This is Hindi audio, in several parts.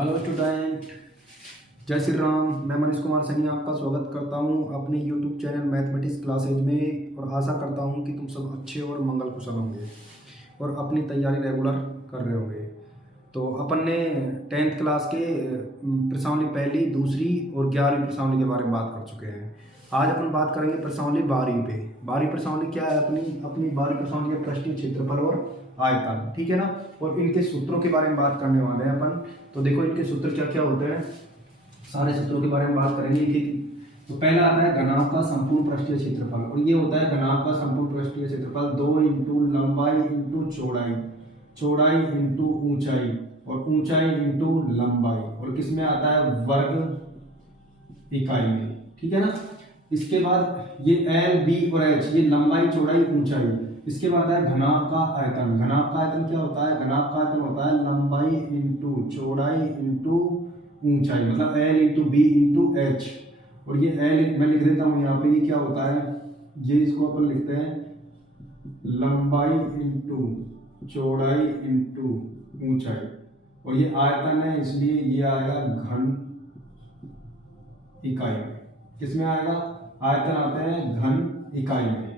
हेलो स्टूडेंट, जय श्री राम। मैं मनीष कुमार सैनी आपका स्वागत करता हूं अपने यूट्यूब चैनल मैथमेटिक्स क्लासेज में और आशा करता हूं कि तुम सब अच्छे और मंगल कुशल होंगे और अपनी तैयारी रेगुलर कर रहे होंगे। तो अपन ने 10th क्लास के प्रश्नावली पहली, दूसरी और 11वीं प्रश्नावली के बारे में बात कर चुके हैं। आज अपन बात करेंगे प्रश्नावली 12वीं पे। 12वीं प्रश्नावली क्या है? अपनी 12वीं प्रश्नावली है पृष्ठीय क्षेत्रफल और आयतन, ठीक है ना। और इनके सूत्रों के बारे में बात करने वाले हैं अपन। तो देखो इनके सूत्र क्या क्या होते हैं, सारे सूत्रों के बारे में बात करेंगे कि तो पहला आता है घनाभ का संपूर्ण पृष्ठीय क्षेत्रफल, और ये होता है घनाभ का संपूर्ण पृष्ठीय क्षेत्रफल 2 इंटू लंबाई इंटू चौड़ाई, चौड़ाई इंटू ऊंचाई और ऊंचाई इंटू लंबाई, और किसमें आता है वर्ग इकाई में, ठीक है ना। इसके बाद ये एल बी और एच, ये लंबाई चौड़ाई ऊंचाई। इसके बाद है घनाभ का आयतन। घनाभ का आयतन क्या होता है? घनाभ का आयतन होता है लंबाई इंटू चौड़ाई इंटू ऊंचाई, मतलब L into B into H. और ये एल मैं लिख देता हूँ यहाँ पे, ये क्या होता है, ये इसको अपन लिखते हैं लंबाई इंटू चौड़ाई इंटू ऊंचाई, और ये आयतन है इसलिए ये आएगा घन इकाई में। किसमें आएगा? आयतन आते हैं घन इकाई में,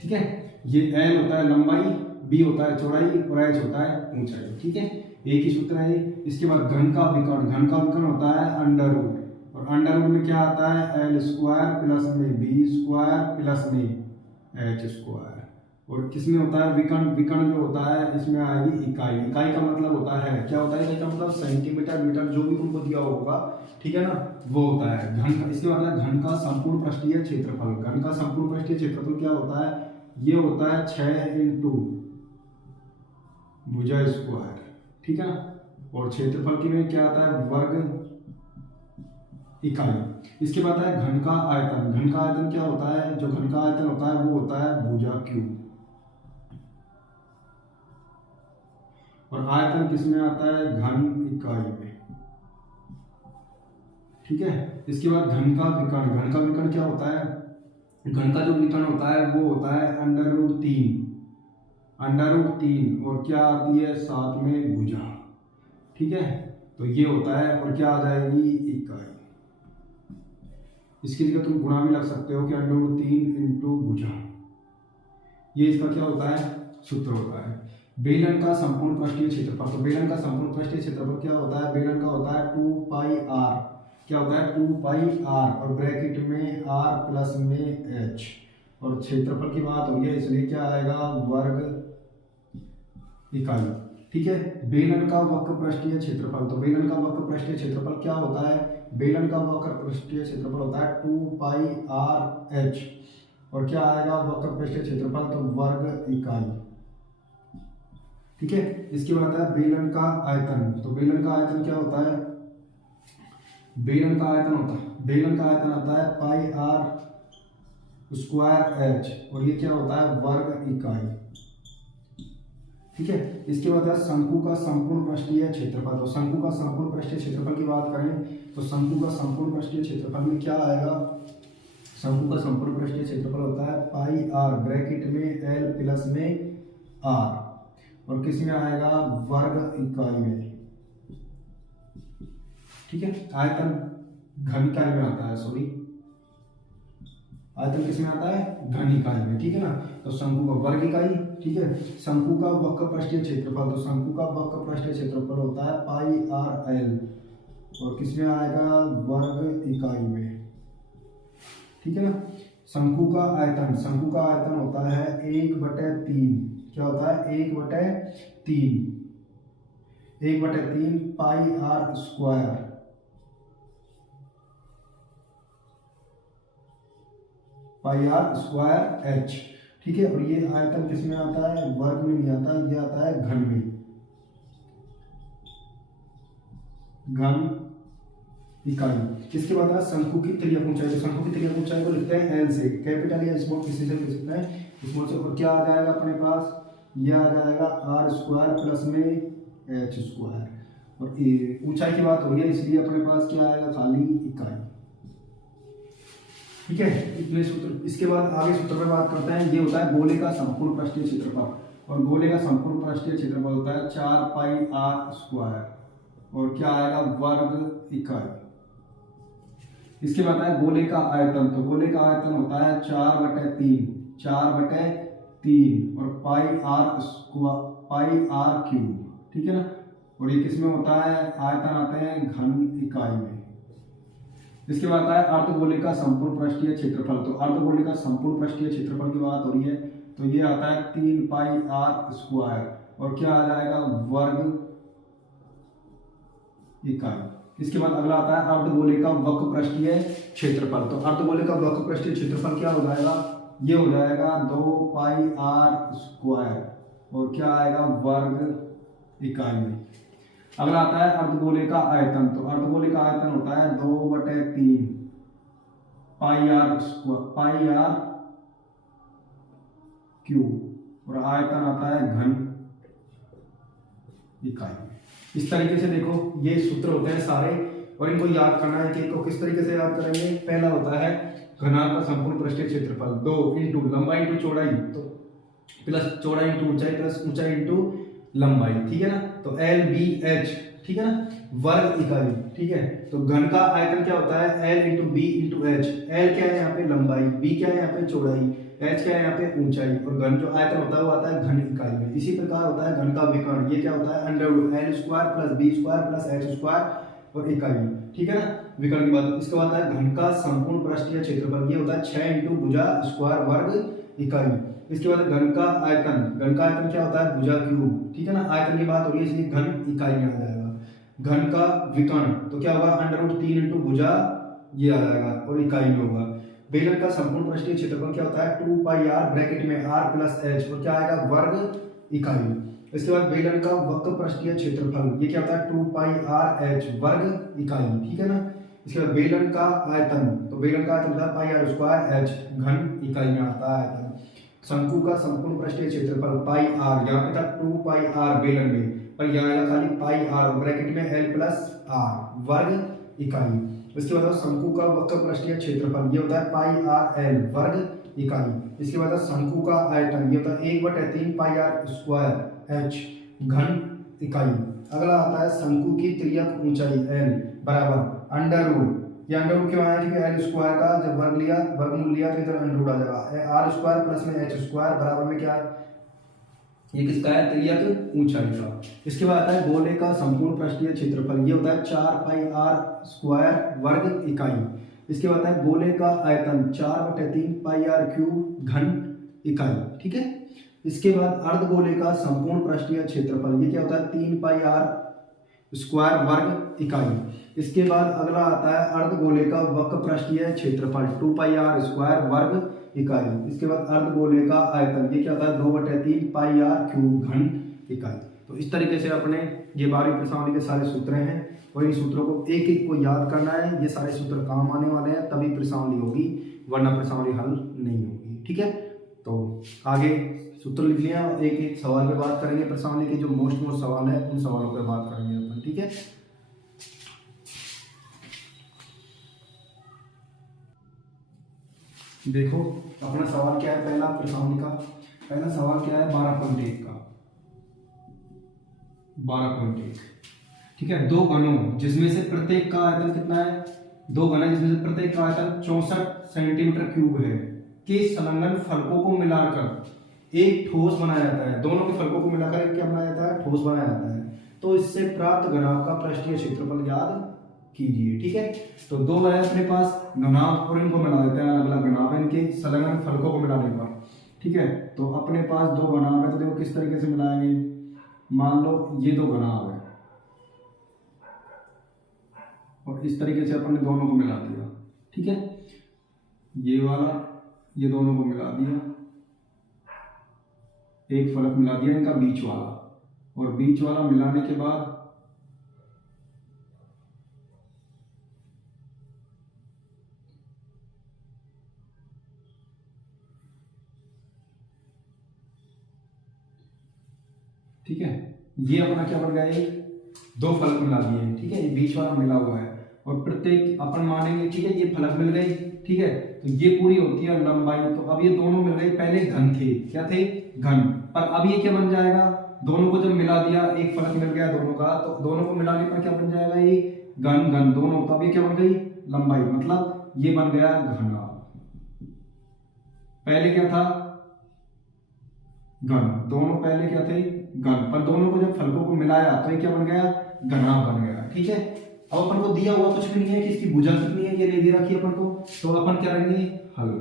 ठीक है। ये एल होता है लंबाई, बी होता है चौड़ाई और एच होता है ऊंचाई, ठीक है। एक ही सूत्र है। इसके बाद घन का विकर्ण। घन का विकर्ण होता है अंडर रूट, और अंडर रूट में क्या आता है? एल स्क्वायर प्लस में बी स्क्वायर प्लस में एच स्क्वायर। और किसमें होता है विकर्ण? विकर्ण जो होता है इसमें आएगी इकाई। इकाई का मतलब होता है, क्या होता है इकाई का मतलब? सेंटीमीटर, मीटर, जो भी तुमको दिया होगा, ठीक है ना, वो होता है घन का। इसके बाद है घन का संपूर्ण पृष्ठीय क्षेत्रफल। घन का संपूर्ण पृष्ठीय क्षेत्रफल क्या होता है? ये होता है 6 इंटू भुजा स्क्वायर, ठीक है ना। और क्षेत्रफल की में क्या आता है? वर्ग इकाई। इसके बाद है घन का आयतन। घन का आयतन क्या होता है? जो घन का आयतन होता है वो होता है भुजा क्यूब, और आयतन किसमें आता है? घन इकाई में, ठीक है। इसके बाद घन का विकर्ण। घन का विकर्ण क्या होता है? घन का जो विकर्ण होता है वो होता है अंडर रूट 3, अंडर रूट 3, और क्या आती है साथ में भुजा, ठीक है। तो ये होता है, और क्या आ जाएगी? इकाई। इसकी जगह तुम गुणा भी लग सकते हो कि अंडर रूट 3 इंटू भुजा, ये इसका क्या होता है? सूत्र होता है। बेलन का संपूर्ण पृष्ठीय क्षेत्रफल। तो बेलन का संपूर्ण पृष्ठीय क्षेत्रफल क्या होता है? बेलन का होता है 2 पाई आर। क्या होता है? 2 पाई आर, और ब्रैकेट में आर प्लस में एच, और क्षेत्रफल की बात हो रही है इसलिए क्या आएगा? वर्ग इकाई, ठीक है। बेलन का वक्र पृष्ठीय क्षेत्रफल। तो बेलन का वक्र पृष्ठीय क्षेत्रफल क्या होता है? बेलन का वक्र पृष्ठीय क्षेत्रफल होता है 2 पाई आर एच, और क्या आएगा वक्र पृष्ठीय क्षेत्रफल? तो वर्ग इकाई, ठीक है। इसके बाद है बेलन का आयतन। तो बेलन का आयतन क्या होता है? बेलन का आयतन आता है पाई आर स्क्वायर एच, और ये क्या होता है? वर्ग इकाई, ठीक है। इसके बाद है शंकु का संपूर्ण पृष्ठीय क्षेत्रफल। तो शंकु का संपूर्ण पृष्ठीय क्षेत्रफल की बात करें तो शंकु का संपूर्ण पृष्ठीय क्षेत्रफल में क्या आएगा? शंकु का संपूर्ण पृष्ठीय क्षेत्रफल होता है पाई आर, ब्रैकेट में एल प्लस में आर, और किसमें आएगा? वर्ग इकाई में, ठीक है। आयतन घन इकाई में आता है, सॉरी, आयतन किसमें आता है? घन इकाई में, ठीक है ना। तो शंकु का वर्ग इकाई, ठीक है। शंकु का वक्र पृष्ठीय क्षेत्रफल। तो शंकु का वक्र पृष्ठीय क्षेत्रफल होता है पाई आर एल, और किसमें आएगा? वर्ग इकाई में, ठीक है ना। शंकु का आयतन। शंकु का आयतन होता है 1/3। क्या होता है? 1/3, 1/3 pi R square, pi R square H, ठीक है। और ये आयतन किसमें आता है? वर्ग में नहीं आता, ये आता है घन में, घन इकाई। इसके बाद शंकु की तिर्यक ऊंचाई। तो शंकु की तिर्यक ऊंचाई को लिखते हैं एल से, कैपिटल या स्मॉल किसी से लिख सकते हैं, स्मॉल से। और क्या आ जाएगा अपने पास? ये आ जाएगा आर स्क्वायर प्लस में एच स्क्वायर, और ऊंचाई की बात हो रही है इसलिए अपने पास क्या आएगा? खाली इकाई, ठीक है, इतने सूत्र। इसके बाद आगे सूत्र पे बात करते हैं। ये होता है गोले का संपूर्ण पृष्ठीय क्षेत्रफल, और गोले का संपूर्ण पृष्ठीय क्षेत्रफल होता है 4 पाई आर स्क्वायर, और क्या आएगा, वर्ग इकाई। इसके बाद है गोले का आयतन, तो गोले का आयतन होता है 4/3 और पाई आर क्यूब, ठीक है ना। और ये किस में होता है, आयतन आते हैं घन इकाई में। इसके बाद आता है अर्धगोले का संपूर्ण पृष्ठीय क्षेत्रफल, तो अर्धगोले का संपूर्ण पृष्ठीय क्षेत्रफल की बात हो रही है, तो ये आता है 3 पाई आर स्क्वायर, और क्या आ जाएगा, वर्ग इकाई। इसके बाद अगला आता है अर्धगोले का वक्र पृष्ठीय क्षेत्रफल, तो अर्धगोले का वक्र पृष्ठीय क्षेत्रफल क्या हो जाएगा, ये हो जाएगा 2 पाई आर स्क्वायर, और क्या आएगा, वर्ग इकाई में। अगला आता है अर्धगोले का आयतन, तो अर्धगोले का आयतन होता है 2/3 पाई आर क्यूब, और आयतन आता है घन इकाई। इस तरीके से देखो ये सूत्र होते हैं सारे, और इनको याद करना है कि इनको किस तरीके से याद करेंगे। पहला होता है घनाभ का संपूर्ण पृष्ठीय क्षेत्रफल, 2 इंटू लंबाई इंटू चौड़ाई, तो प्लस चौड़ाई इंटू ऊंचाई प्लस ऊंचाई इंटू लंबाई, ठीक है ना। तो एल बी एच, ठीक है ना, वर्ग इकाई, ठीक है। तो घन का आयतन क्या होता है, L into B into H. L क्या है यहाँ पे, लंबाई, बी क्या है यहाँ पे, चौड़ाई, एच क्या है यहाँ पे, ऊंचाई, और घन जो आयतन होता है वो आता है घन इकाई में। इसी प्रकार होता है घन का विकर्ण, ये क्या होता है, under L square plus B square plus H square और इकाई, ठीक है ना, विकर्ण की बात। इसके बाद है घन का संपूर्ण पृष्ठीय क्षेत्रफल, ये होता है 6 इंटू भुजा स्क्वायर वर्ग इकाई। इसके बाद घन का आयतन क्या होता है, भुजा क्यूब, ठीक है ना। आयतन की बात हो रही है इसलिए घन इकाई में आ जाएगा। घन का विकर्ण तो क्या होगा, √3 इंटू भुजा, ये आ जाएगा, और इकाई में होगा। बेलन का संपूर्ण पृष्ठीय क्षेत्रफल क्या होता है, 2 पाई आर ब्रैकेट में आर प्लस एच, और क्या आएगा, वर्ग इकाई। इसके बाद बेलन का वक्र पृष्ठीय क्षेत्रफल, ये क्या होता है, 2 पाई आर एच वर्ग इकाई, ठीक है ना। इसके बाद बेलन का आयतन, तो बेलन का आयतन होता है पाई आर स्क्वायर एच, घन इकाई में आता है आयतन। शंकु का संपूर्ण पृष्ठीय क्षेत्रफल पाई आर, यहाँ पे था 2 पाई आर बेलन में, पर यहाँ आएगा खाली पाई आर ब्रैकेट में एल प्लस आर वर्ग इकाई। इसके बाद शंकु का वक्र पृष्ठीय क्षेत्रफल, ये होता है पाई आर एल वर्ग इकाई। इसके बाद शंकु का आयतन, ये होता है 1/3 पाई आर स्क्वायर एच घन इकाई। अगला आता है शंकु की तिर्यक ऊंचाई एल बराबर अंडर रूट, ये अंडर रूट क्यों आया, क्योंकि एल स्क्वायर का जब वर्गमूल लिया तो इधर अंडर रूट आ जाएगा, आर स्क्वायर प्लस में एच स्क्वायर बराबर में क्या, ये किसका है, तिर्यक ऊंचाई का। इसके बाद आता है गोले का संपूर्ण पृष्ठीय क्षेत्रफल, ये होता है 4 पाई आर स्क्वायर वर्ग इकाई। इसके बाद है गोले का आयतन 4/3 पाई आर क्यूब घन इकाई, ठीक है। इसके बाद अर्धगोले का संपूर्ण पृष्ठीय क्षेत्रफल, ये क्या होता है, 3 पाई आर स्क्वायर वर्ग इकाई। इसके बाद अगला आता है अर्धगोले का वक्र पृष्ठीय क्षेत्रफल, 2 पाई आर स्क्वायर वर्ग इकाई। इसके बाद अर्धगोले का आयतन, ये क्या होता है, 2/3 पाई आर क्यूब घन इकाई। तो इस तरीके से अपने ये 12वीं प्रश्नावली के सारे सूत्र हैं, और इन सूत्रों को एक एक को याद करना है। ये सारे सूत्र काम आने वाले हैं, तभी प्रश्नावली होगी, वरना प्रश्नावली हल नहीं होगी, ठीक है। तो आगे सूत्र लिख लिया, और एक एक सवाल पे बात करेंगे। प्रश्नावली के जो मोस्ट सवाल है उन सवालों पे बात करेंगे अपन, ठीक है। देखो अपना सवाल क्या है, पहला प्रश्नावली का पहला सवाल क्या है, 12.1 का 12.1, ठीक है। दो घनों जिसमें से प्रत्येक का आयतन कितना है, 2 घन जिसमें से प्रत्येक का आयतन 64 सेंटीमीटर क्यूब है, के संलग्न फलकों को मिलाकर एक ठोस बनाया जाता है। दोनों के फलकों को मिलाकर एक क्या बनाया जाता है, ठोस बनाया जाता है। तो इससे प्राप्त घनाभ का पृष्ठीय क्षेत्रफल याद कीजिए, ठीक है। तो 2 है अपने पास घनाभ, और इनको मिला देते हैं, अलग अलग घनाभ है इनके संलग्न फलकों को मिलाने पर, ठीक है। तो अपने पास 2 घनाभ है, तो देखो किस तरीके से मिलाएंगे। मान लो ये 2 घनाभ है, और इस तरीके से अपन ने दोनों को मिला दिया, ठीक है। ये वाला ये दोनों को मिला दिया, एक फलक मिला दिया इनका बीच वाला, और बीच वाला मिलाने के बाद ठीक है, ये अपना क्या बन गया, 2 फलक मिला दिए, ठीक है। ये बीच वाला मिला हुआ है, और प्रत्येक अपन मानेंगे, ठीक है, ये फलक मिल गई, ठीक है, तो ये पूरी होती है लंबाई। तो अब ये दोनों मिल गए, पहले घन थे, क्या थे, घन, पर अब ये क्या बन जाएगा, दोनों को जब मिला दिया, एक फलक मिल गया दोनों का, तो दोनों को मिलाने पर क्या बन जाएगा, ये घन घन दोनों, तो अब ये क्या बन गई, लंबाई, मतलब ये बन गया घना। पहले क्या था, घन, दोनों पहले क्या थे, घन, पर दोनों को जब फलकों को मिलाया तो ये क्या बन गया, घना बन गया, ठीक है। अब अपन को दिया हुआ कुछ भी नहीं है कि इसकी भुजा कितनी है, ये नहीं दे रखी अपन को, तो अपन क्या करेंगे, हल,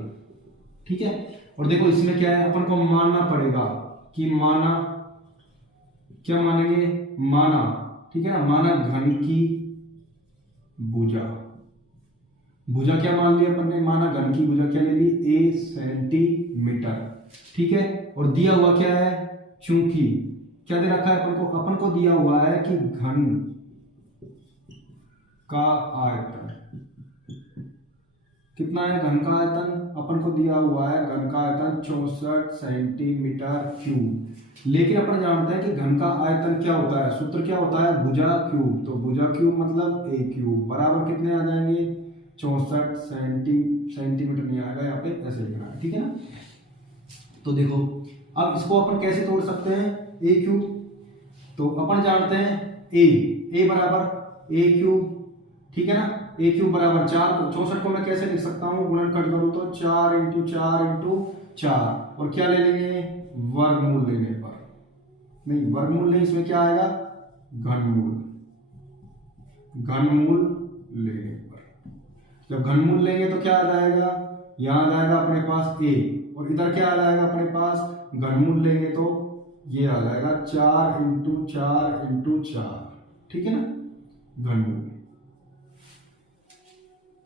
ठीक है। और देखो इसमें क्या है, अपन को मानना पड़ेगा कि माना, क्या मानेंगे, माना, ठीक है ना, माना घन की भुजा, भुजा क्या मान लिया अपन ने, माना घन की भुजा क्या ले ली, ए सेंटीमीटर, ठीक है। और दिया हुआ क्या है, चूंकि क्या दे रखा है अपन को दिया हुआ है कि घन का आयतन कितना है, घन का आयतन अपन को दिया हुआ है, घन का आयतन 64 सेंटीमीटर क्यूब। लेकिन अपन जानते हैं कि घन का आयतन क्या होता है, सूत्र क्या होता है, भुजा क्यूब, तो भुजा क्यूब मतलब ए क्यूब बराबर कितने आ जाएंगे, 64 सेंटीमीटर नहीं आएगा, यहाँ पे ऐसे लिखना है, ठीक है ना। तो देखो अब इसको अपन कैसे तोड़ सकते हैं, ए क्यूब, तो अपन जानते हैं ए बराबर ए क्यूब, ठीक है ना, ए क्यूब बराबर 4, 64 को मैं कैसे लिख सकता हूँ, गुणन खंड करूँ तो 4 इंटू 4 इंटू 4, और क्या ले लेंगे, वर्गमूल लेने पर, नहीं वर्गमूल नहीं, इसमें क्या आएगा, घनमूल, घनमूल लेने पर, जब घनमूल लेंगे तो क्या आ जाएगा, यहाँ आ जाएगा अपने पास ए, और इधर क्या आ जाएगा अपने पास, घनमूल लेंगे तो ये आ जाएगा 4 इंटू 4 इंटू 4, ठीक है ना, घनमूल।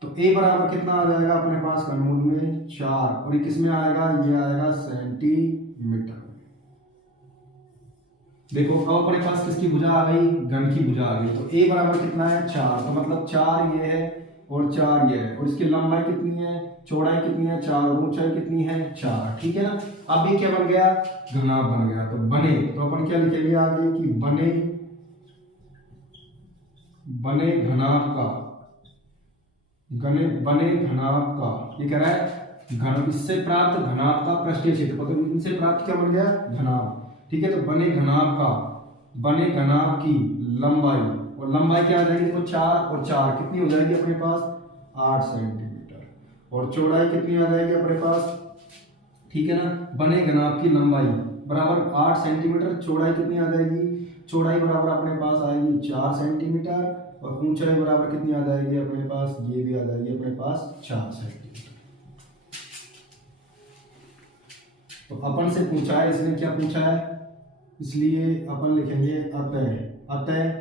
तो a बराबर कितना आ जाएगा अपने पास, घनमूल में 4, और ये किस में आएगा, ये आएगा सेंटीमीटर में। देखो अब अपने पास किसकी भुजा आ गई, घन की भुजा आ गई, तो a बराबर कितना है, 4, तो मतलब 4 ये है और 4 ये है, और इसकी लंबाई कितनी है, चौड़ाई कितनी है, 4, और ऊंचाई कितनी है, 4, ठीक है ना। अब ये क्या बन गया, घना बन गया, तो बने, तो अपन क्या लिखेंगे आगे कि बने घनाभ का, बने घनाभ का, ये कह रहा है घन, इससे प्राप्त घनाभ का पृष्ठीय क्षेत्रफल, तो इनसे प्राप्त क्या बन गया, घनाभ, ठीक है। तो बने घनाभ का, बने घनाभ की लंबाई, और लंबाई क्या आ जाएगी, देखो 4 और 4 कितनी हो जाएगी अपने पास, 8 सेंटीमीटर, और चौड़ाई कितनी आ जाएगी अपने पास, ठीक है ना। बने घनाभ की लंबाई बराबर 8 सेंटीमीटर, चौड़ाई कितनी आ जाएगी, चौड़ाई बराबर अपने पास आएगी 4 सेंटीमीटर, और ऊंचाई बराबर कितनी आ जाएगी अपने पास, ये भी आ जाएगी अपने पास 4 सेंटीमीटर। तो अपन से पूछा है, इसने क्या पूछा है, इसलिए अपन लिखेंगे अतः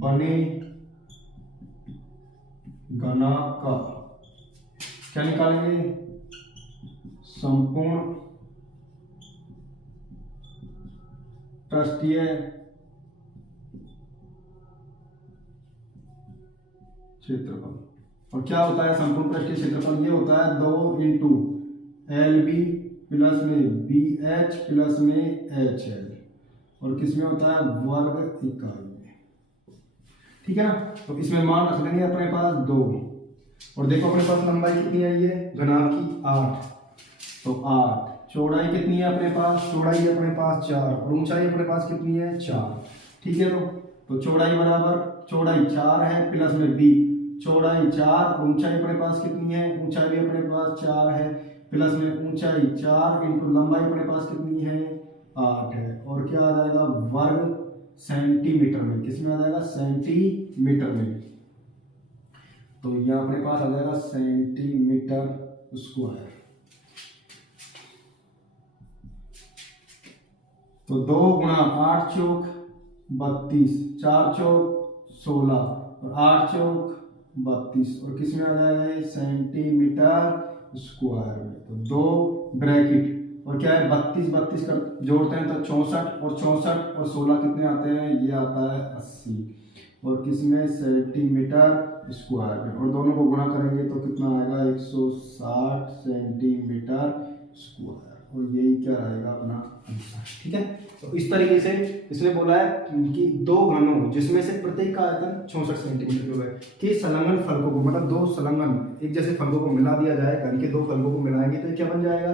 बने घनाभ का, क्या निकालेंगे, संपूर्ण पृष्ठीय क्षेत्रफल। और क्या होता है संपूर्ण पृष्ठीय क्षेत्रफल, ये होता है 2 इंटू LB प्लस में BH प्लस में HL, और किसमें होता है, वर्ग इकाई में, ठीक है ना। तो इसमें मान रख लेंगे अपने पास 2, और देखो अपने पास लंबाई कितनी है, ये घनाभ की 8, तो 8, चौड़ाई कितनी है अपने पास, चौड़ाई है अपने पास 4, और ऊंचाई अपने पास कितनी है, 4, ठीक है। तो चौड़ाई बराबर, चौड़ाई 4 है प्लस में b, चौड़ाई 4, ऊंचाई अपने पास कितनी है, ऊंचाई भी अपने पास 4 है, प्लस में ऊंचाई 4 इंटू लंबाई अपने पास कितनी है, 8 है, और क्या आ जाएगा, वर्ग सेंटीमीटर में, किसमें आ जाएगा, सेंटीमीटर में, तो यह अपने पास आ जाएगा सेंटीमीटर स्क्वायर। तो 2 गुणा 8 चौक 32, 4 चौक 16, और 8 चौक 32, और किस में आ जाएगा ये, सेंटीमीटर स्क्वायर में। तो 2 ब्रैकेट, और क्या है 32 32 कर जोड़ते हैं तो 64, और 64 और 16 कितने आते हैं, ये आता है 80, और किस में, सेंटीमीटर स्क्वायर में, और दोनों को गुणा करेंगे तो कितना आएगा, 160 सेंटीमीटर स्क्वायर। और यही क्या रहेगा अपना आंसर। ठीक है, तो इस तरीके से इसने बोला है कि दो घनों जिसमें से प्रत्येक का आयतन 64 सेंटीमीटर है कि संलग्न फलकों को, मतलब दो संलग्न एक जैसे फलकों को मिला दिया जाए, घन के दो फलकों को मिलाएंगे तो क्या बन जाएगा,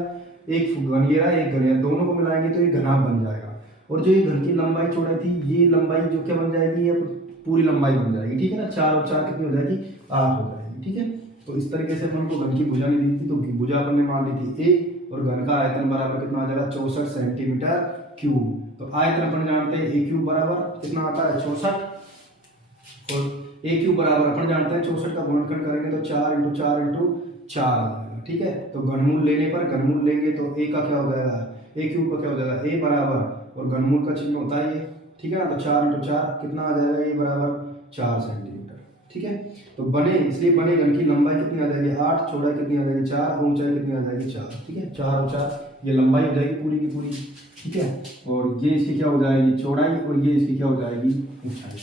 एक घन ये रहा एक घन, दोनों को मिलाएंगे तो एक घनाभ बन जाएगा। और जो ये घन की लंबाई चौड़ाई थी, ये लंबाई जो क्या बन जाएगी, ये पूरी लंबाई बन जाएगी। ठीक है ना, 4 और 4 कितनी हो जाएगी, 8 हो जाएगी। ठीक है, तो इस तरीके से अपन को घन की भुजा नहीं दी थी, तो भुजा अपन ने मान ली थी ए, और घन का आयतन बराबर कितना आ जाएगा 64 सेंटीमीटर क्यूब। तो आयतन अपन जानते हैं ए क्यूब बराबर कितना आता है 64, और ए क्यूब बराबर अपन जानते हैं 64 का गुणनखंड करेंगे तो 4 × 4 × 4 आ जाएगा। ठीक है, तो घनमूल लेने पर घनमूल लेंगे तो ए का क्या हो जाएगा, ए क्यूब का क्या हो जाएगा ए बराबर, और घनमूल का चिन्ह होता है ये। ठीक है ना, तो 4 × 4 कितना आ जाएगा, ए बराबर 4 सेंटीमीटर। ठीक है, तो बने इसलिए बने घन की लंबाई कितनी आ जाएगी 8, चौड़ाई कितनी आ जाएगी 4, और ऊंचाई कितनी आ जाएगी 4। ठीक है, 4 और 4 ये लंबाई हो जाएगी पूरी की पूरी। ठीक है, और ये इसकी क्या हो जाएगी चौड़ाई, और ये इसकी क्या हो जाएगी ऊंचाई।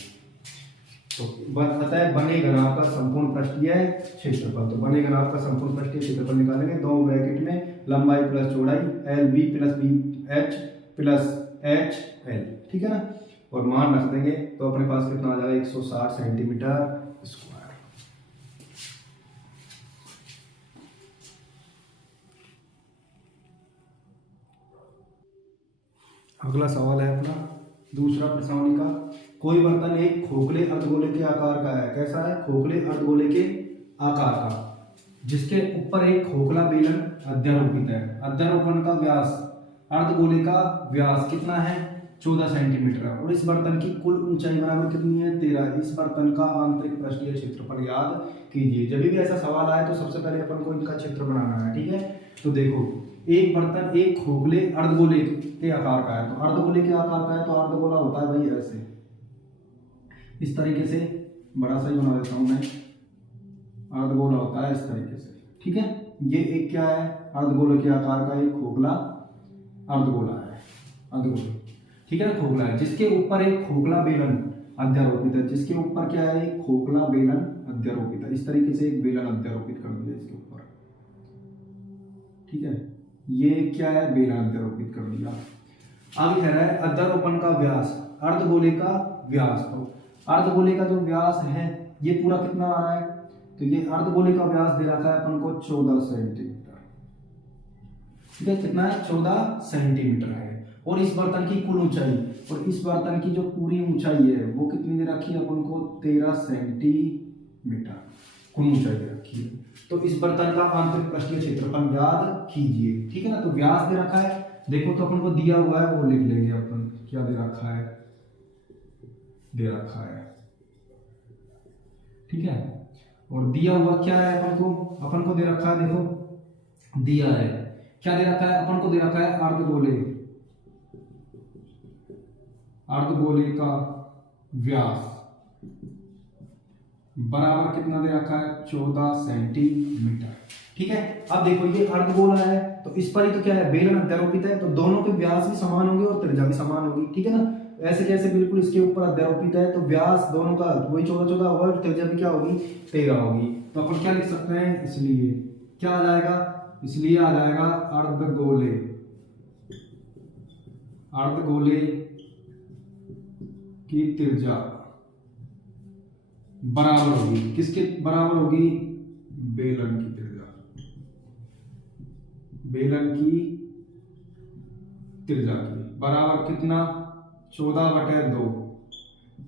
तो बताया बने घनाभ का संपूर्ण पृष्ठीय क्षेत्रफल। तो बने घनाभ का संपूर्ण पृष्ठीय क्षेत्रफल निकालेंगे, दो ब्रैकेट में लंबाई प्लस चौड़ाई L B plus B H plus H L. ठीक है ना, और मान रख देंगे तो अपने पास कितना आ जाएगा 160 सेंटीमीटर स्क्वायर। अगला सवाल है अपना दूसरा प्रश्नावली का, कोई बर्तन एक खोखले अर्धगोले के आकार का है। कैसा है, खोखले अर्धगोले के आकार का, जिसके ऊपर एक खोखला बेलन अध्यारोपित है। अध्यारोपण का व्यास, अर्धगोले का व्यास कितना है 14 सेंटीमीटर है, और इस बर्तन की कुल ऊंचाई बराबर कितनी है 13। इस बर्तन का आंतरिक पृष्ठीय क्षेत्रफल याद कीजिए। जब भी ऐसा सवाल आए तो सबसे पहले अपन को इनका क्षेत्र बनाना है। ठीक है, तो देखो एक बर्तन एक खोखले अर्धगोले के आकार का है, तो अर्धगोले के आकार का है तो अर्धगोला होता है भाई ऐसे, इस तरीके से बड़ा सा ही बना देता हूं मैं, अर्धगोला होता है इस तरीके से। ठीक है, ये एक क्या है अर्धगोले के आकार का एक खोखला अर्धगोला है, अर्धगोला। ठीक है ना, खोखला है जिसके ऊपर एक खोखला बेलन अध्यारोपित है। जिसके ऊपर क्या है एक खोखला बेलन अध्यारोपित है, इस तरीके से एक बेलन अध्यारोपित कर दिया इसके ऊपर। ठीक है, ये क्या है बेलन अध्यारोपित कर दिया। आगे कह रहा है अध्यारोपण का व्यास, अर्धगोले का व्यास। तो अर्धगोले का जो व्यास है ये पूरा कितना आ रहा है, तो ये अर्धगोले का व्यास दे रखा है अपन को 14 सेंटीमीटर। ठीक है, कितना है 14 सेंटीमीटर है। और इस बर्तन की कुल ऊंचाई, और इस बर्तन की जो पूरी ऊंचाई है वो कितनी दे रखी है अपन को 13 सेंटीमीटर कुल ऊंचाई दे रखी है। तो इस बर्तन का आंतरिक पृष्ठीय क्षेत्रफल याद कीजिए। ठीक है ना, तो व्यास दे रखा है, देखो तो अपन को दिया हुआ है वो लिख लेंगे अपन, क्या दे रखा है, दे रखा है। ठीक है, और दिया हुआ क्या है अपन को दे रखा है, देखो दिया है क्या दे रखा है अपन को, दे रखा है अर्धगोले, अर्धगोले का व्यास बराबर कितना दे रखा है 14 सेंटीमीटर। ठीक है, अब देखो ये अर्धगोला है तो इस पर ही तो क्या है बेलन अध्यारोपित है, तो दोनों के व्यास भी समान होंगे और त्रिज्या भी समान होगी। ठीक है ना, ऐसे जैसे बिल्कुल इसके ऊपर अध्यारोपित है तो व्यास दोनों का वही 14 होगा और त्रिज्या भी क्या होगी 13 होगी। तो अपन क्या लिख सकते हैं, इसलिए क्या आ जाएगा, इसलिए आ जाएगा अर्धगोले, अर्धगोले की त्रिज्या बराबर होगी किसके बराबर होगी, बेलन की त्रिज्या, बेलन की त्रिज्या की बराबर कितना 14/2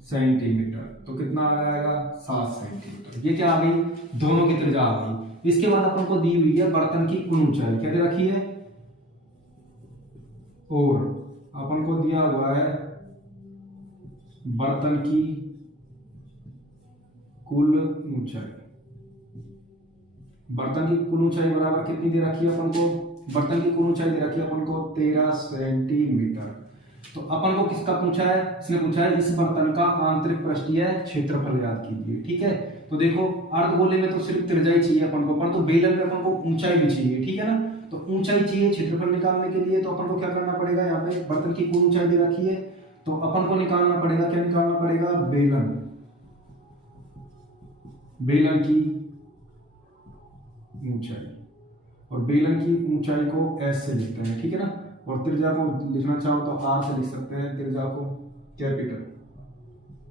सेंटीमीटर। तो कितना आ जाएगा 7 सेंटीमीटर। ये क्या आ गई, दोनों की त्रिज्या आ गई। इसके बाद अपन को दी हुई है बर्तन की कुल ऊंचाई, क्या दे रखी है, और अपन को दिया हुआ है बर्तन की कुल ऊंचाई। बर्तन की कुल ऊंचाई बराबर कितनी दे रखी है अपन को, बर्तन की कुल ऊंचाई दे रखी है अपन को 13 सेंटीमीटर। तो अपन को किसका पूछा है, इसने पूछा है इस बर्तन का आंतरिक पृष्ठीय क्षेत्रफल याद कीजिए। ठीक है, तो देखो अर्धगोले में तो सिर्फ त्रिज्या ही चाहिए अपन को, परंतु बेलन में अपन को ऊंचाई भी चाहिए। ठीक है ना, तो ऊंचाई चाहिए क्षेत्रफल निकालने के लिए, तो अपन को क्या करना पड़ेगा, यहाँ पे बर्तन की कुल ऊंचाई दे रखी है तो अपन को निकालना पड़ेगा, क्या निकालना पड़ेगा, बेलन, बेलन की ऊंचाई। और बेलन की ऊंचाई को एस से लिखते हैं, ठीक है ना। और त्रिज्या को लिखना चाहो तो आर से लिख सकते हैं, त्रिज्या को कैपिटल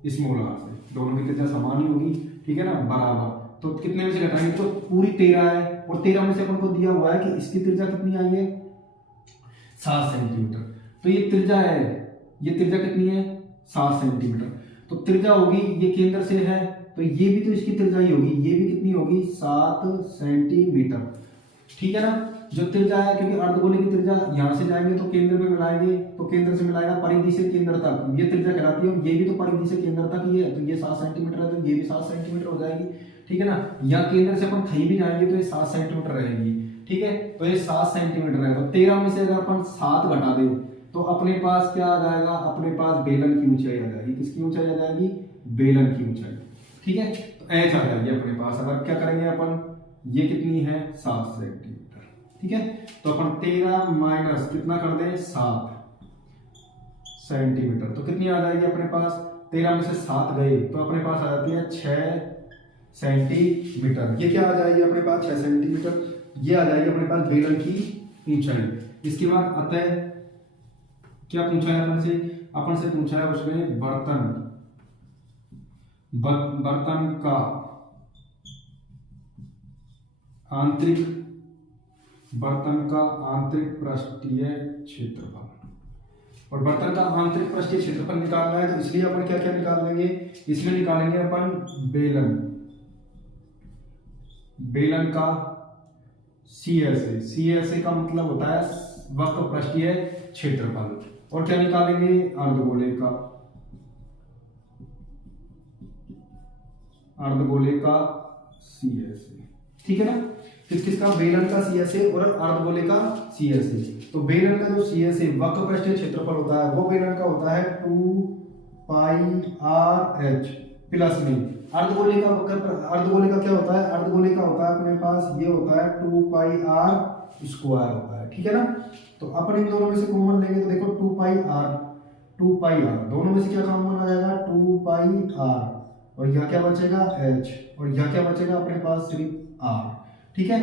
स्मॉल आर से, दोनों की त्रिज्या समान ही होगी, ठीक है ना, बराबर। तो कितने में से घटाएंगे, तो पूरी 13 है, और 13 में से अपन को दिया हुआ है कि इसकी त्रिज्या कितनी आई है, 7 सेंटीमीटर। तो ये त्रिज्या है, ये त्रिज्या कितनी है, 7 सेंटीमीटर। तो त्रिज्या होगी, ये केंद्र से है तो ये भी तो इसकी त्रिज्या ही होगी, ये भी कितनी होगी, 7 सेंटीमीटर, ठीक है ना। जो त्रिज्या है, क्योंकि अर्धगोले की त्रिज्या यहां से जाएंगे तो केंद्र में मिलाएंगे, तो केंद्र से मिलाएगा परिधि से केंद्र तक, ये त्रिज्या कहलाती है। ये भी तो परिधि से केंद्र तक ही है, तो ये 7 सेंटीमीटर है, तो ये भी 7 सेंटीमीटर हो जाएगी, ठीक है ना। या केंद्र से अपन कहीं भी जाएंगे तो ये 7 सेंटीमीटर रहेगी, ठीक है। तो ये 7 सेंटीमीटर है। तो 13 में से अगर अपन 7 घटा दें तो अपने पास क्या आ जाएगा, अपने पास बेलन की ऊंचाई आ जाएगी। किसकी ऊंचाई आ जाएगी, बेलन की ऊंचाई, ठीक है। तो एच आ जाएगी अपने पास। अगर क्या करेंगे अपन, ये कितनी है, 7 सेंटीमीटर, ठीक है। तो अपन 13 माइनस कितना कर दें, 7 सेंटीमीटर, तो कितनी आ जाएगी अपने पास, 13 में से 7 गए तो अपने पास आ जाती है 6 सेंटीमीटर। ये क्या आ जाएगी अपने पास, 6 सेंटीमीटर। ये आ जाएगी अपने पास बेलन की ऊंचाई। इसके बाद अतः क्या पूछा है अपन से पूछा है उसमें बर्तन का आंतरिक पृष्ठीय क्षेत्रफल। और बर्तन का आंतरिक पृष्ठीय क्षेत्रफल निकालना है, तो इसलिए अपन क्या क्या निकाल लेंगे, इसमें निकालेंगे अपन बेलन का CSA का मतलब होता है वक्र पृष्ठीय क्षेत्रफल। और क्या निकालेंगे, अर्धगोले का CSA, ठीक है ना। किसका, बेलन का CSA और अर्धगोले का CSA। तो बेलन का जो CSA वक्र पृष्ठीय क्षेत्रफल होता है, वो बेलन का होता है 2 पाई RH प्लस में अर्धगोले का क्या होता है, अर्धगोले का होता है अपने पास ये होता है 2 पाई R स्क्वायर होता है, ठीक है ना। तो अपन इन दोनों में से कॉमन लेंगे तो देखो 2 पाई R, दोनों में से क्या कॉमन आ जाएगा, 2 पाई R, और यह क्या बचेगा H, और यह क्या बचेगा अपने पास सिर्फ R, ठीक है।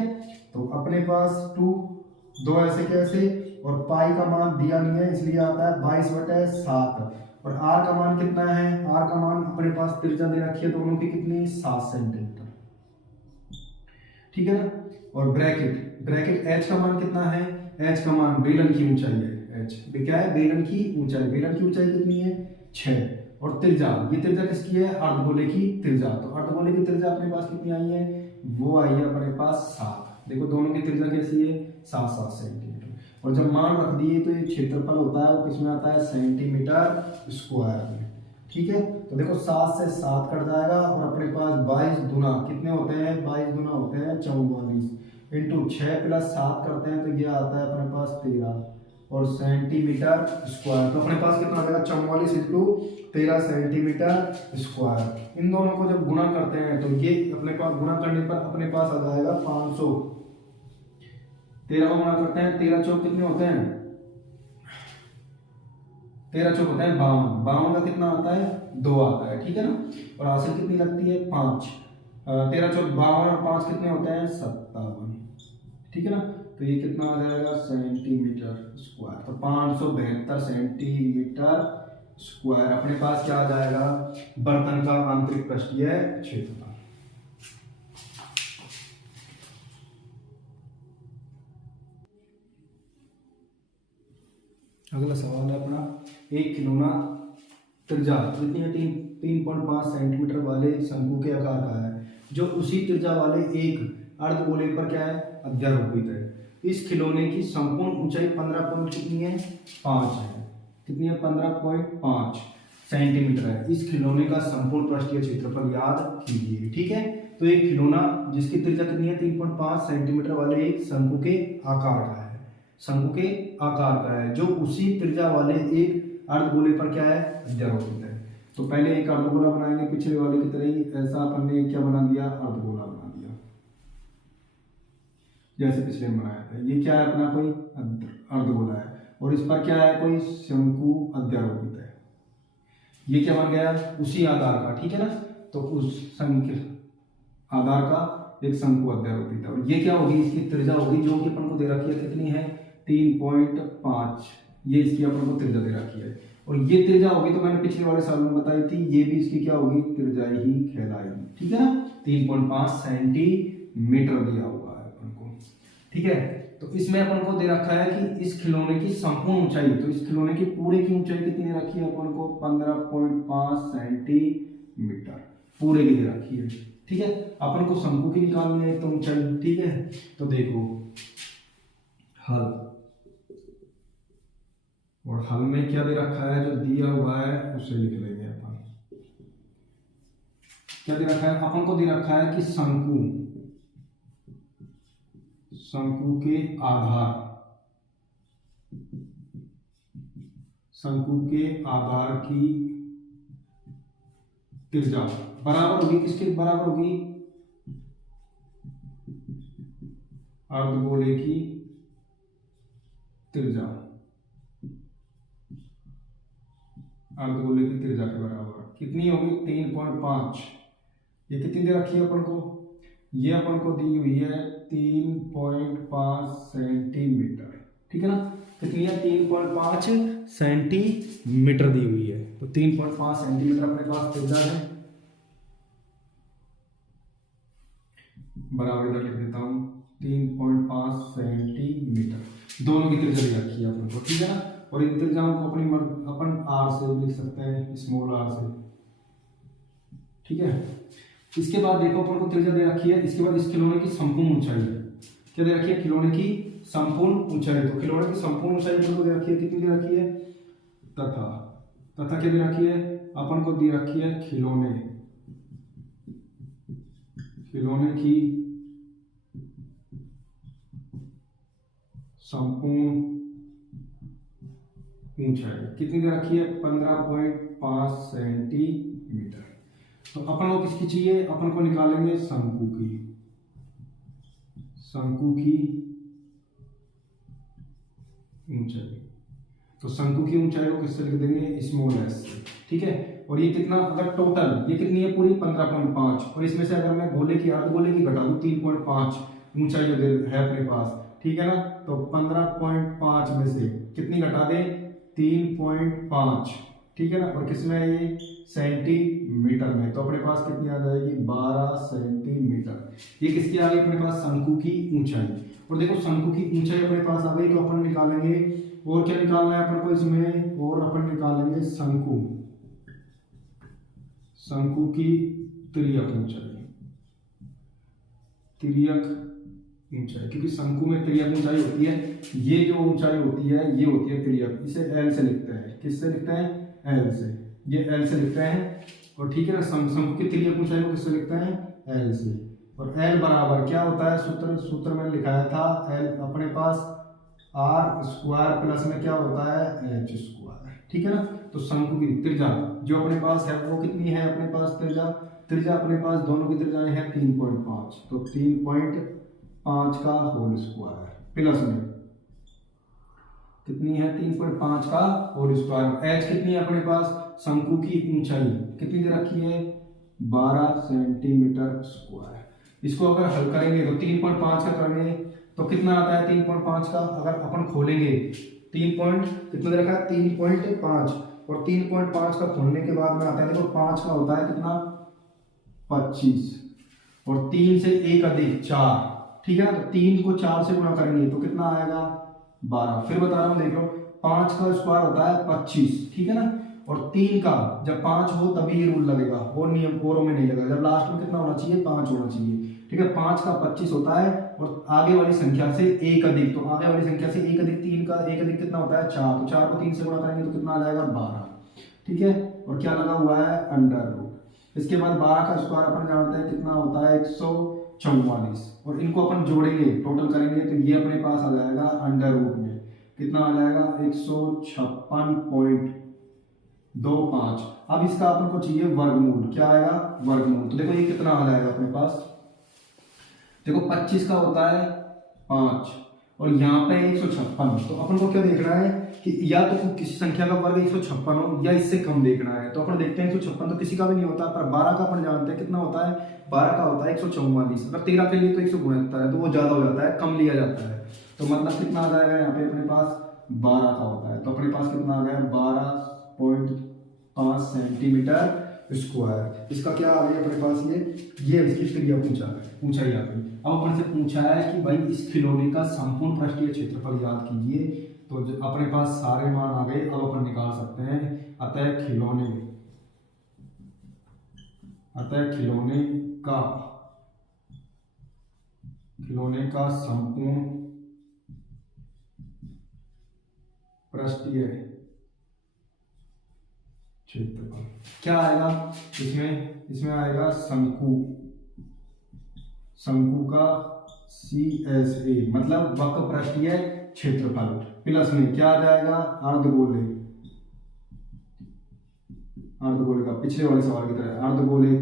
तो अपने पास 2 ऐसे कैसे, और पाई का मान दिया नहीं है इसलिए आता है 22/7, और R का मान कितना है, R का मान अपने पास त्रिज्या दे रखी है दोनों की कितनी, 7 सेंटीमीटर, ठीक है ना। और ब्रैकेट H का मान कितना है, H का मान बेलन की ऊंचाई है, H क्या है, बेलन की ऊंचाई कितनी है, 6, और त्रिज्या, ये त्रिज्या किसकी है, अर्धगोले की त्रिज्या। तो अर्धगोले की त्रिज्या अपने पास कितनी आई है, वो आई है अपने पास 7। देखो दोनों की त्रिज्या कैसी है, 7 सेंटीमीटर। और जब मान रख दिए तो ये क्षेत्रफल होता है वो किसमें आता है, सेंटीमीटर स्क्वायर में, ठीक है। तो देखो 7 से 7 कट जाएगा, और अपने पास 22 दुना कितने होते हैं, 22 दुना होते हैं 44, इंटू 6 प्लस 7 करते हैं तो ये आता है अपने पास 13, और सेंटीमीटर स्क्वायर। तो अपने पास कितना आ जाएगा, 44 इंटू 13 सेंटीमीटर स्क्वायर। इन दोनों को जब गुणा करते हैं तो ये अपने पास गुणा करने पर अपने पास आ जाएगा 500। 13 को गुणा करते हैं, 13 चौक कितने होते हैं, 13 चौक होता है 52, 52 का कितना आता है, 2 आता है, ठीक है ना। और हासिल कितनी लगती है, 5, 13 चौक 52 और 5 कितने होते हैं, 57, ठीक है ना। तो ये कितना आ जाएगा, सेंटीमीटर स्क्वायर। तो 572 सेंटीमीटर स्क्वायर अपने पास क्या आ जाएगा, बर्तन का आंतरिक पृष्ठीय क्षेत्रफल। अगला सवाल है अपना, एक खिलौना त्रिज्या कितनी है, 3.5 सेंटीमीटर वाले शंकु के आकार का है, जो उसी त्रिज्या वाले एक अर्धगोले पर क्या है, अध्यारोपित है। इस खिलौने की संपूर्ण ऊंचाई 15 कितनी है, 5 है, कितनी है, 15.5 सेंटीमीटर है। इस खिलौने का संपूर्ण पृष्ठीय क्षेत्रफल याद कीजिए, ठीक है। तो एक खिलौना जिसकी त्रिज्या कितनी है, 3.5 सेंटीमीटर वाले एक शंकु के आकार का है, जो उसी त्रिज्या वाले एक अर्धगोले पर क्या है, अध्यारोपित है। तो पहले एक अर्धगोला बनाएंगे पिछले वाले की तरह ही, ऐसा अपन ने क्या बना दिया, अर्धगोला बना दिया जैसे पिछले में बनाया था। ये क्या है अपना, कोई अर्धगोला है, और इस पर क्या है, कोई शंकु अध्यारोपित है। ये क्या बन गया, उसी आधार का, ठीक है ना। तो उस संख्या आधार का एक शंकु अध्यारोपित है। और ये क्या होगी, इसकी त्रिज्या होगी जो कि अपन को दे रखी है, कितनी है 3.5, ये इसकी अपन को त्रिज्या दे रखी है। और ये त्रिज्या होगी तो मैंने पिछले वाले साल में बताई थी, ये भी इसकी क्या होगी, त्रिज्या ही कहलाएगी। ठीक है ना, 3.5 सेंटीमीटर दिया हुआ है अपन को। ठीक है, तो इसमें अपन को दे रखा है कि इस खिलौने की संपूर्ण ऊंचाई, तो इस खिलौने की पूरे की ऊंचाई कितनी दे रखी है अपन को, 15.5 सेंटीमीटर पूरे की दे रखी है। ठीक है, अपन को शंकु की निकालनी है तो ऊंचाई। ठीक है, तो देखो हल, और हल में क्या दे रखा है, जो दिया हुआ है उसे लिख लेंगे अपन। क्या दे रखा है, अपन को दे रखा है कि शंकु के आधार, शंकु के आधार की त्रिज्या बराबर होगी, किसके बराबर होगी, अर्धगोले की त्रिज्या, अर्धगोले की त्रिज्या के बराबर कितनी होगी, 3.5। ये कितनी दे रखी है अपन को, ये अपन को दी हुई है 3.5 सेंटीमीटर। ठीक है ना, कितनी है, 3.5 सेंटीमीटर दी हुई है। तो 3.5 सेंटीमीटर अपने पास त्रिज्या है, बराबर इधर लिख देता हूं 3.5 सेंटीमीटर, दोनों की त्रिज्या दी रखी है अपन को। ठीक है ना, और इन त्रिज्याओं को अपन आर से लिख सकते हैं, स्मॉल आर से। ठीक है, इसके बाद देखो अपन को त्रिज्या दे रखी है, इसके बाद इस खिलौने की संपूर्ण ऊंचाई क्या दे रखी है, खिलौने की संपूर्ण ऊंचाई। तो खिलौने की संपूर्ण ऊंचाई अपन को दे रखी है, कितनी दे रखी है, तथा क्या दे रखी है, अपन को दे रखी है खिलौने की संपूर्ण ऊंचाई कितनी दे रखी है, 15.5 सेंटीमीटर। तो अपन को किसकी चाहिए, अपन को निकालेंगे शंकु की ऊंचाई। तो शंकु की ऊंचाई को किससे लिख देंगे, स्मॉल एस से। ठीक है, और ये कितना, अगर टोटल ये कितनी है पूरी 15.5, और इसमें से अगर मैं गोले की अर्धगोले की घटा दूं 3.5 ऊंचाई जो है अपने पास। ठीक है ना, तो 15.5 में से कितनी घटा दें, 3.5। ठीक है ना, और किसमें है ये, सेंटीमीटर में। तो अपने पास कितनी आ जाएगी, 12 सेंटीमीटर। ये किसकी आ गई अपने पास, शंकु की ऊंचाई। और देखो शंकु की ऊंचाई अपने पास आ गई, तो अपन निकालेंगे, और क्या निकालना है अपन को इसमें, और अपन निकालेंगे शंकु की तिर्यक ऊंचाई, क्योंकि शंकु में तिर्यक ऊंचाई होती है, ये जो ऊंचाई होती है ये होती है तिर्यक। इसे एल से लिखते हैं, किससे लिखते हैं, एल से, ये एल से लिखते हैं। और ठीक है ना, शंकु की तिर्यक ऊंचाई को किससे लिखते हैं, एल से। और एल बराबर क्या होता है, सूत्र में लिखाया था, एल अपने पास आर स्क्वायर प्लस में क्या होता है, एच स्क्वायर। ठीक है ना, तो शंकु की त्रिज्या जो अपने पास है वो कितनी है, अपने पास त्रिज्या अपने पास दोनों की त्रिज्याएं हैं 3.5, तो 3.5 का होल स्क्वायर प्लस में कितनी है, 3.5 का होल स्क्वायर। एच कितनी है अपने पास, शंकु की ऊंचाई कितनी दे रखी है, 12 सेंटीमीटर स्क्वायर। इसको अगर हल करेंगे तो 3.5 का करेंगे तो कितना आता है, 3.5 का अगर अपन खोलेंगे, कितना दे रखा है, 3.5, और 3.5 का खोलने के बाद में आता है, देखो 5 का होता है कितना, 25, और 3 से 1 अधिक 4। ठीक है ना, तो 3 को 4 से गुणा करेंगे तो कितना आएगा, 12। फिर बता रहा हूं देख लो, 5 का स्क्वायर होता है 25। ठीक है ना, और 3 का जब 5 हो तभी ये रूल लगेगा, वो नियम औरों में नहीं लगेगा। जब लास्ट में कितना होना चाहिए, 5 होना चाहिए। ठीक है, 5 का 25 होता है, और आगे वाली संख्या से 1 अधिक, तो आगे वाली संख्या से 1 अधिक 3 का 1 अधिक कितना होता है, 4। तो 4 को 3 से गुणा करेंगे तो कितना आ जाएगा, 12। ठीक है, और क्या लगा हुआ है, अंडर रूट। इसके बाद 12 का स्क्वायर अपन जानते हैं कितना होता है, 144, और इनको अपन जोड़ेंगे, टोटल करेंगे तो ये अपने पास आ जाएगा अंडर रूट में कितना आ जाएगा, 156.25। अब इसका अपन को चाहिए वर्गमूल, क्या आएगा, वर्गमूल। तो देखो ये कितना आ जाएगा अपने पास, देखो 25 का होता है 5, और यहाँ पे 156। तो अपन को क्या देखना है कि या तो किसी संख्या का वर्ग 156 हो या इससे कम देखना है। तो अपन देखते हैं 156 तो किसी का भी नहीं होता, पर 12 का अपन जानते हैं कितना होता है, 12 का होता है 144। अगर 13 के लिए तो 169 है, तो वो ज्यादा हो जाता है, कम लिया जाता है। तो मतलब कितना आ जाएगा यहाँ पे अपने पास 12 का होता है। तो अपने पास कितना आ गया 12.5 सेंटीमीटर स्क्वायर। इसका क्या आ गया अपने पास, ये इसकी त्रिज्या पूछा ही आपने। अब अपन से पूछा है कि भाई इस खिलौने का संपूर्ण पृष्ठीय क्षेत्रफल याद कीजिए। तो अपने पास सारे मान आ गए, अब अपन निकाल सकते हैं। अतः खिलौने का संपूर्ण पृष्ठीय क्षेत्रफल क्या आएगा, इसमें आएगा शंकु का CSA मतलब वक्र पृष्ठीय क्षेत्रफल, प्लस में क्या आ जाएगा अर्धगोले का, पिछले वाले सवाल की तरह अर्धगोले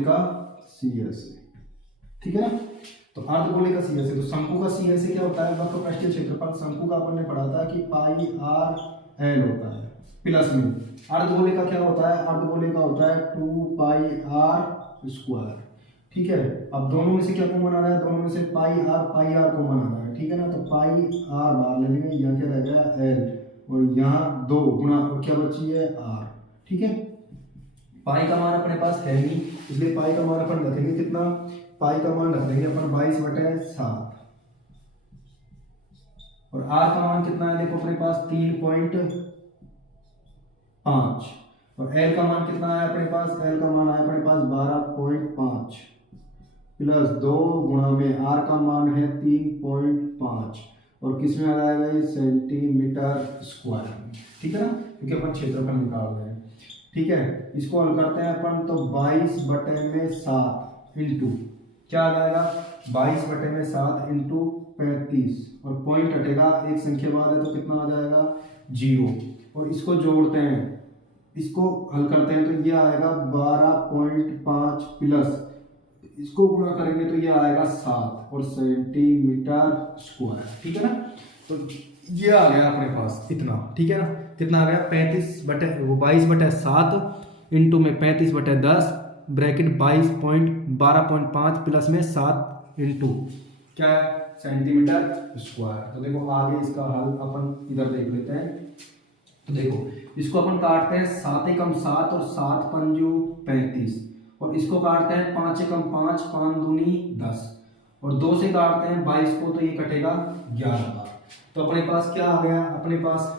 का CSA, ठीक है ना। तो अर्धगोले का CSA, तो शंकु का CSA क्या होता है, वक्र पृष्ठीय क्षेत्रफल। शंकु का अपन ने पढ़ा था कि πr/l होता है, प्लस में अर्धगोले का क्या होता है, अर्धगोले का होता है 2πr²। ठीक है। अब दोनों में से क्या कॉमन आ रहा है, दोनों में से πr कॉमन आ रहा है, ठीक है ना। तो πr बाहर ले लेंगे, यहाँ क्या रह गया l, और यहाँ 2 गुणा और क्या बची है r, ठीक है। पाई का मान अपने पास है नहीं, इसलिए पाई का मान अपन रखेंगे कितना, पाई का मान रख देंगे अपन 22/7, और आर का मान कितना है देखो अपने पास 3.5, और एल का मान कितना है अपने पास, एल का मान है अपने पास 12.5 प्लस 2 गुणा में आर का मान है 3.5, और किस में आ जाएगा ये सेंटीमीटर स्क्वायर, ठीक है ना, क्योंकि अपन क्षेत्रफल निकाल रहे हैं। ठीक है, इसको हल करते हैं अपन, तो 22/7 इंटू क्या आ जाएगा 22/7 इंटू 35, और पॉइंट हटेगा, एक संख्या बाद है तो कितना आ जाएगा 0, और इसको जोड़ते हैं, इसको हल करते हैं तो ये आएगा 12.5 प्लस इसको गुणा करेंगे तो ये आएगा 7 और सेंटीमीटर स्क्वायर, ठीक है ना। तो ये आ गया अपने पास इतना, ठीक है ना, कितना आ गया 22/7 इंटू में 35/10 ब्रैकेट 12.5 प्लस में 7 इंटू क्या है सेंटीमीटर स्क्वायर। तो देखो आगे इसका हल अपन इधर देख लेते हैं। तो देखो इसको अपन काटते हैं 7 एकम 7 और 7 पंजू 35, और इसको काटते हैं 5 एकम 5 5 दूनी 10, और 2 से काटते हैं 22 को, तो ये कटेगा 11 बार। तो अपने पास क्या आ गया, अपने पास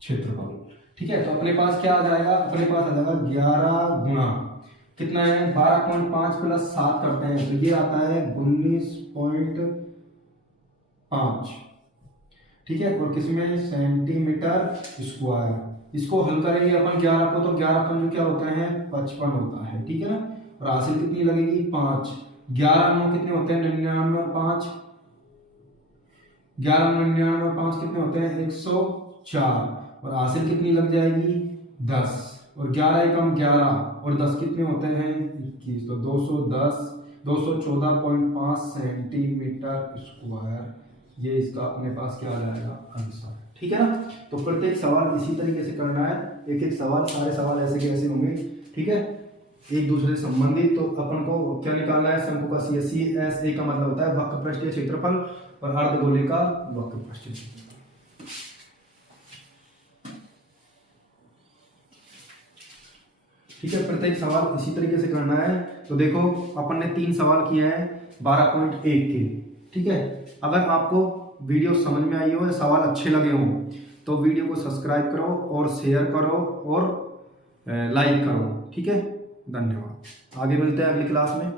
क्षेत्रफल, ठीक है। तो अपने पास क्या आ जाएगा, अपने पास आ जाएगा 11 गुना कितना है 12.5 प्लस 7 करते हैं तो ये आता है 19.5, ठीक है, और किसमें सेंटीमीटर स्क्वायर। इसको हल करेंगे अपन 11 को, तो 11 पंजू क्या होता है 55 होता है, ठीक है ना, और हासिल कितनी लगेगी 5, 11 9 कितने होते हैं 99 और 5, 11 99 और 5 कितने होते हैं 104, और हासिल कितनी लग जाएगी 10, और 11 एकम 11 और 10 कितने होते हैं 21, तो 214.5 सेंटीमीटर स्क्वायर, ये इसका अपने पास क्या आ जाएगा आंसर, ठीक है ना। तो प्रत्येक सवाल इसी तरीके से करना है, एक एक सवाल, सारे सवाल ऐसे के ऐसे होंगे, ठीक है, एक दूसरे से संबंधित। तो अपन को क्या निकालना है, शंकु का CSA का मतलब होता है वक्र पृष्ठीय क्षेत्रफल, और अर्धगोले का वक्र पृष्ठीय क्षेत्रफल। ठीक है, प्रत्येक सवाल इसी तरीके से करना है। तो देखो अपन ने 3 सवाल किए हैं 12.1 के, ठीक है। अगर आपको वीडियो समझ में आई हो या सवाल अच्छे लगे हों तो वीडियो को सब्सक्राइब करो और शेयर करो और लाइक करो, ठीक है। धन्यवाद, आगे मिलते हैं अगली क्लास में।